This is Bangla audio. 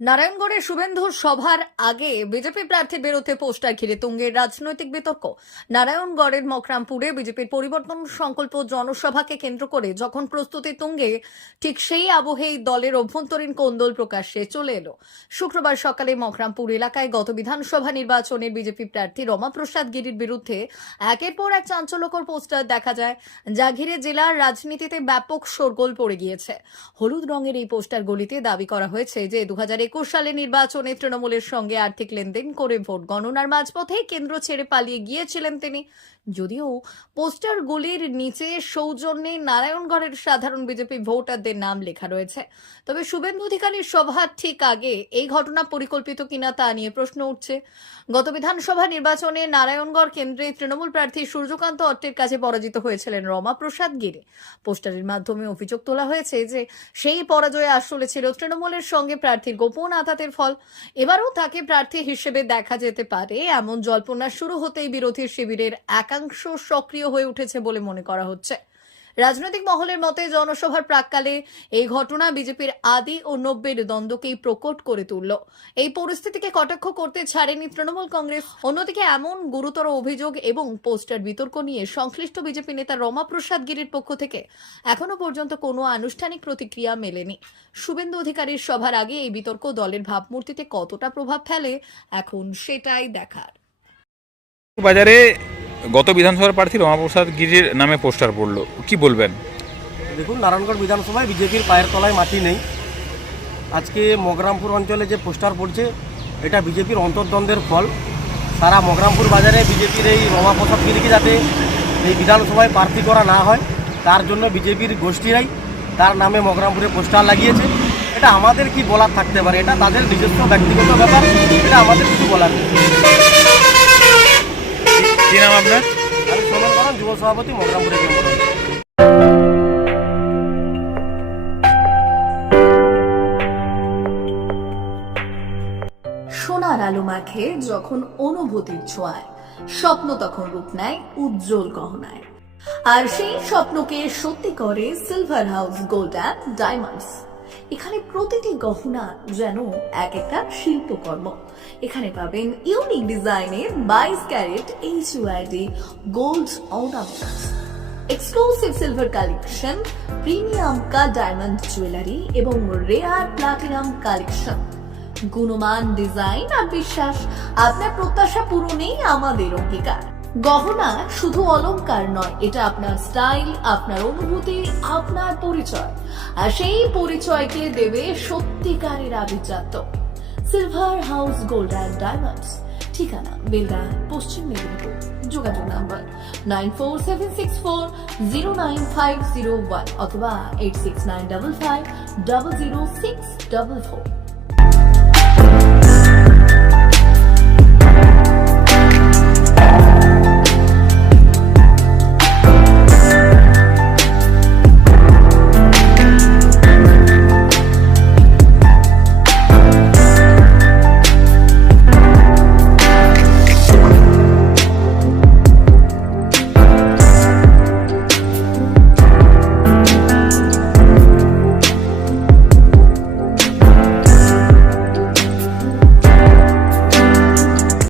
নারায়ণগড়ে শুভেন্দু সভার আগে বিজেপি প্রার্থীর বিরুদ্ধে পোস্টার ঘিরে তুঙ্গের রাজনৈতিক বিতর্ক। নারায়ণগড়ের মকরামপুরে বিজেপির পরিবর্তন সংকল্প জনসভাকে কেন্দ্র করে যখন প্রস্তুতি তুঙ্গে, ঠিক সেই আবহেই দলের অভ্যন্তরীণ কোন্দল প্রকাশ্যে চলে এলো। শুক্রবার সকালে মকরামপুর এলাকায় গত বিধানসভা নির্বাচনের বিজেপি প্রার্থী রমাপ্রসাদ গিরির বিরুদ্ধে একের পর এক চাঞ্চল্যকর পোস্টার দেখা যায়, যা ঘিরে জেলার রাজনীতিতে ব্যাপক শোরগোল পড়ে গিয়েছে। হলুদ রঙের এই পোস্টারগুলিতে দাবি করা হয়েছে যে 2021 সালে নির্বাচনে তৃণমূলের সঙ্গে আর্থিক লেনদেন করে ভোট গণনার মাঝপথেই কেন্দ্র ছেড়ে পালিয়ে গিয়েছিলেন তিনি। যদিও পোস্টারগুলির নিচে সৌজন্যে নারায়ণগড়ের সাধারণ বিজেপি ভোটারদের নাম লেখা রয়েছে, তবে শুভেন্দু অধিকারীর সভার ঠিক আগে এই ঘটনা পরিকল্পিত কিনা তা নিয়ে প্রশ্ন উঠছে। গত বিধানসভা নির্বাচনে নারায়ণগড় কেন্দ্রে তৃণমূল প্রার্থী সূর্যকান্ত অট্টের কাছে পরাজিত হয়েছিলেন রমাপ্রসাদ গিরি। পোস্টারের মাধ্যমে অভিযোগ তোলা হয়েছে যে সেই পরাজয় আসলে ছিল তৃণমূলের সঙ্গে প্রার্থীর গোপন আঘাতের ফল। এবারও তাকে প্রার্থী হিসেবে দেখা যেতে পারে এমন জল্পনা শুরু হতেই বিরোধী শিবিরের একাংশ সক্রিয় হয়ে উঠেছে বলে মনে করা হচ্ছে। রাজনৈতিক মহলের মতে জনসভার প্রাক্কালে এই ঘটনা বিজেপির আদি ও নব্যের দ্বন্দ্বকেই প্রকট করে তুলল। এই পরিস্থিতিকে কটাক্ষ করতে ছাড়েনি তৃণমূল কংগ্রেস। অন্যদিকে এমন গুরুতর অভিযোগ এবং পোস্টার বিতর্ক নিয়ে সংশ্লিষ্ট বিজেপি নেতা রমাপ্রসাদ গিরির পক্ষ থেকে এখনো পর্যন্ত কোনো আনুষ্ঠানিক প্রতিক্রিয়া মেলেনি। শুভেন্দু অধিকারীর সভার আগে এই বিতর্ক দলের ভাবমূর্তিতে কতটা প্রভাব ফেলে এখন সেটাই দেখার। বাজারে গত বিধানসভার প্রার্থী রমাপ্রসাদ গিরির নামে পোস্টার পড়লো, কি বলবেন? দেখুন, নারায়ণগড় বিধানসভায় বিজেপির পায়ের তলায় মাটি নেই। আজকে মকরামপুর অঞ্চলে যে পোস্টার পড়ছে এটা বিজেপির অন্তর্দ্বন্দ্বের ফল। সারা মকরামপুর বাজারে বিজেপির এই রমাপ্রসাদ গিরিকে যাতে এই বিধানসভায় প্রার্থী করা না হয় তার জন্য বিজেপির গোষ্ঠীরাই তার নামে মকরামপুরে পোস্টার লাগিয়েছে। এটা আমাদের কি বলার থাকতে পারে? এটা তাদের নিজস্ব ব্যক্তিগত ব্যাপার, এটা আমাদের কিছু বলার নেই। কি নাম আপনার? আমি সোমেন বরণ, যুব সভাপতি, মকরামপুরে কেন্দ্র। সোনার আলো মাখে যখন অনুভূতির ছোঁয়ায়, স্বপ্ন তখন রূপ নেয় উজ্জ্বল গহনায়। আর সেই স্বপ্নকে সত্যি করে silver house gold and diamonds. এখানে প্রতিটি গহনা যেন এক একটা শিল্পকর্ম। এখানে পাবেন ইউনিক ডিজাইনের 22 carat HUID gold ornaments, exclusive silver collection, premium cut diamond jewellery এবং রেয়ার প্লাটিনাম কালেকশন। গুণমান, ডিজাইন আর বিশ্বাস, আপনার প্রত্যাশা পূরণেই আমাদের অঙ্গীকার। গহনা শুধু অলংকার নয়, এটা আপনার স্টাইল, আপনার অনুভূতি, আপনার পরিচয়। আর সেই পরিচয়কে দেবে সত্যিকারের আভিজাত্য। Silver house gold and diamonds, ঠিকানা বেলদা, পশ্চিম মেদিনীপুর। যোগাযোগ নাম্বার 9476409501 অথবা 8695500644।